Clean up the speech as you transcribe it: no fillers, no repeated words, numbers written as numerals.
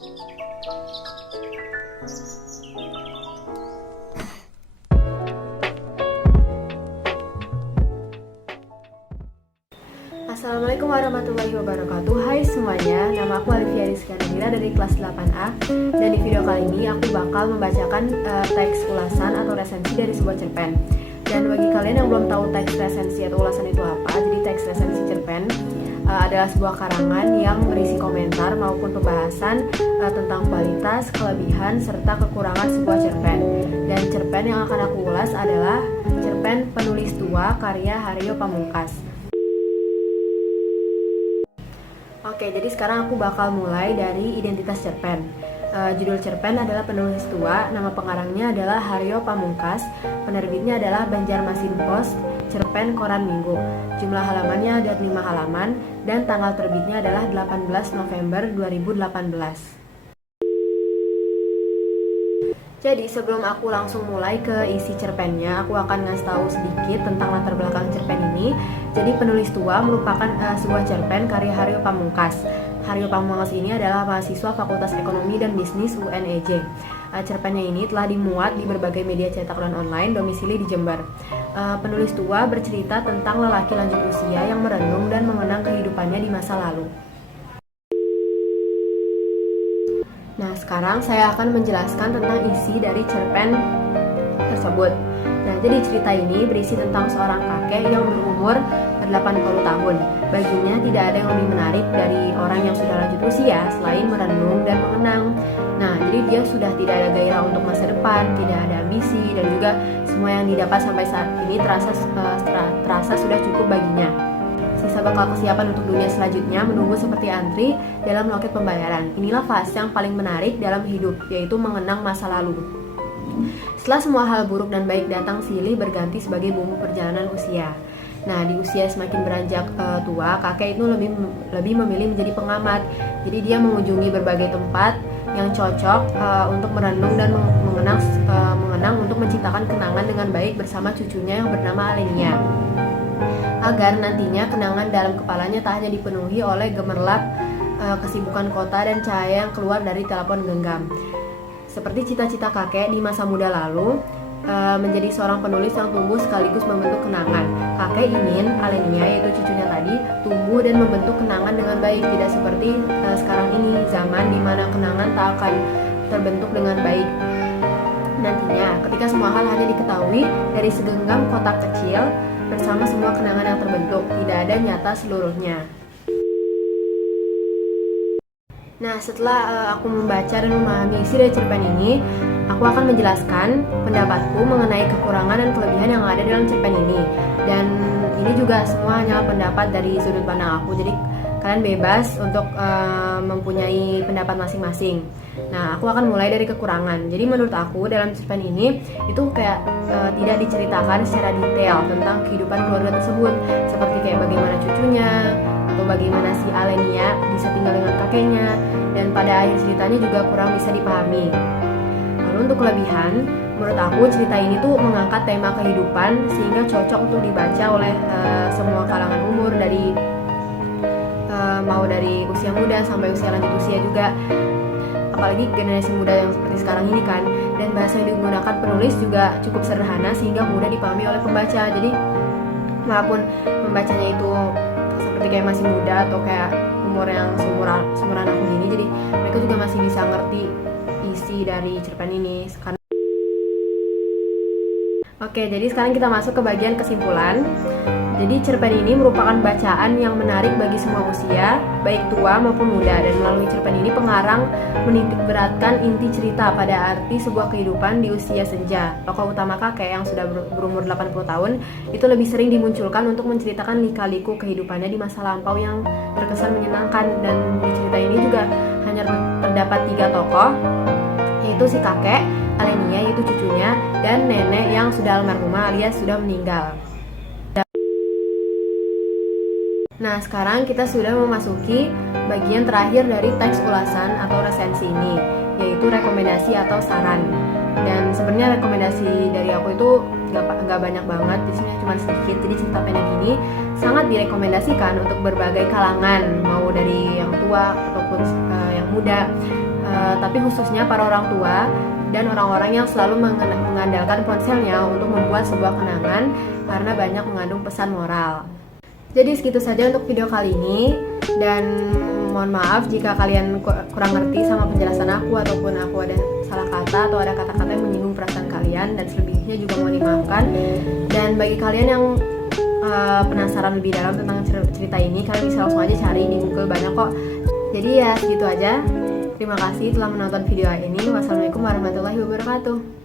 Assalamualaikum warahmatullahi wabarakatuh. Hai semuanya, nama aku Alivia Rizky Nadira dari kelas 8A. Dan di video kali ini aku bakal membacakan teks ulasan atau resensi dari sebuah cerpen. Dan bagi kalian yang belum tahu teks resensi atau ulasan itu apa, jadi teks resensi cerpen adalah sebuah karangan yang berisi komentar maupun pembahasan tentang kualitas, kelebihan, serta kekurangan sebuah cerpen. Dan cerpen yang akan aku ulas adalah cerpen Penulis Tua karya Haryo Pamungkas. Oke, jadi sekarang aku bakal mulai dari identitas cerpen. Judul cerpen adalah Penulis Tua, nama pengarangnya adalah Haryo Pamungkas, penerbitnya adalah Banjarmasin Post, cerpen koran minggu. Jumlah halamannya ada 5 halaman, dan tanggal terbitnya adalah 18 November 2018. Jadi sebelum aku langsung mulai ke isi cerpennya, aku akan ngasih tahu sedikit tentang latar belakang cerpen ini. Jadi Penulis Tua merupakan sebuah cerpen karya Haryo Pamungkas. Haryo Pamungkas ini adalah mahasiswa Fakultas Ekonomi dan Bisnis UNEJ. Cerpennya ini telah dimuat di berbagai media cetak dan online domisili di Jember. Penulis Tua bercerita tentang lelaki lanjut usia yang merenung dan mengenang kehidupannya di masa lalu. Nah, sekarang saya akan menjelaskan tentang isi dari cerpen tersebut. Nah, jadi cerita ini berisi tentang seorang kakek yang berumur 80 tahun. Baginya tidak ada yang lebih menarik dari orang yang sudah lanjut usia selain merenung dan mengenang. Nah, jadi dia sudah tidak ada gairah untuk masa depan, tidak ada ambisi, dan juga semua yang didapat sampai saat ini terasa sudah cukup baginya. Sisa bakal kesiapan untuk dunia selanjutnya menunggu seperti antri dalam loket pembayaran. Inilah fase yang paling menarik dalam hidup, yaitu mengenang masa lalu. Setelah semua hal buruk dan baik datang, silih berganti sebagai bumbu perjalanan usia. Nah, di usia semakin beranjak tua, kakek itu lebih memilih menjadi pengamat. Jadi dia mengunjungi berbagai tempat yang cocok untuk merenung dan mengenang untuk menciptakan kenangan dengan baik bersama cucunya yang bernama Alenia. Agar nantinya kenangan dalam kepalanya tak hanya dipenuhi oleh gemerlap kesibukan kota dan cahaya yang keluar dari telepon genggam. Seperti cita-cita kakek di masa muda lalu, menjadi seorang penulis yang tumbuh sekaligus membentuk kenangan. Kakek ingin Alenia, yaitu cucunya tadi, tumbuh dan membentuk kenangan dengan baik, tidak seperti sekarang ini, zaman di mana kenangan tak akan terbentuk dengan baik. Nantinya, ketika semua hal hanya diketahui dari segenggam kotak kecil, bersama semua kenangan yang terbentuk, tidak ada nyata seluruhnya. Nah, setelah aku membaca dan memahami isi dari cerpen ini, aku akan menjelaskan pendapatku mengenai kekurangan dan kelebihan yang ada dalam cerpen ini. Dan ini juga semua hanyalah pendapat dari sudut pandang aku, jadi kalian bebas untuk mempunyai pendapat masing-masing. Nah, aku akan mulai dari kekurangan. Jadi menurut aku dalam cerpen ini itu kayak tidak diceritakan secara detail tentang kehidupan keluarga tersebut, seperti kayak bagaimana cucunya atau bagaimana si Alenia bisa tinggal dengan kakeknya, dan pada akhir ceritanya juga kurang bisa dipahami. Lalu untuk kelebihan, menurut aku cerita ini tuh mengangkat tema kehidupan sehingga cocok untuk dibaca oleh semua kalangan umur, dari mau dari usia muda sampai usia lanjut usia juga, apalagi generasi muda yang seperti sekarang ini kan. Dan bahasa yang digunakan penulis juga cukup sederhana sehingga mudah dipahami oleh pembaca. Jadi walaupun pembacanya itu seperti kayak masih muda atau kayak umur yang seumuran aku gini, jadi mereka juga masih bisa ngerti isi dari cerpen ini. Oke, jadi sekarang kita masuk ke bagian kesimpulan. Jadi cerpen ini merupakan bacaan yang menarik bagi semua usia, baik tua maupun muda. Dan melalui cerpen ini pengarang menitik beratkan inti cerita pada arti sebuah kehidupan di usia senja. Tokoh utama kakek yang sudah berumur 80 tahun itu lebih sering dimunculkan untuk menceritakan lika-liku kehidupannya di masa lampau yang terkesan menyenangkan. Dan di cerita ini juga hanya terdapat 3 tokoh, yaitu si kakek, Alenia yaitu cucunya, dan nenek yang sudah almarhumah alias sudah meninggal. Nah, sekarang kita sudah memasuki bagian terakhir dari teks ulasan atau resensi ini, yaitu rekomendasi atau saran. Dan sebenarnya rekomendasi dari aku itu nggak banyak banget, di sini cuma sedikit. Jadi cerita pendek ini sangat direkomendasikan untuk berbagai kalangan, mau dari yang tua ataupun yang muda. tapi khususnya para orang tua dan orang-orang yang selalu mengandalkan ponselnya untuk membuat sebuah kenangan karena banyak mengandung pesan moral. Jadi segitu saja untuk video kali ini, dan mohon maaf jika kalian kurang ngerti sama penjelasan aku ataupun aku ada salah kata atau ada kata-kata yang menyinggung perasaan kalian, dan selebihnya juga mohon dimaafkan. Dan bagi kalian yang penasaran lebih dalam tentang cerita ini, kalian bisa langsung aja cari di Google, banyak kok. Jadi ya segitu aja. Terima kasih telah menonton video ini. Wassalamualaikum warahmatullahi wabarakatuh.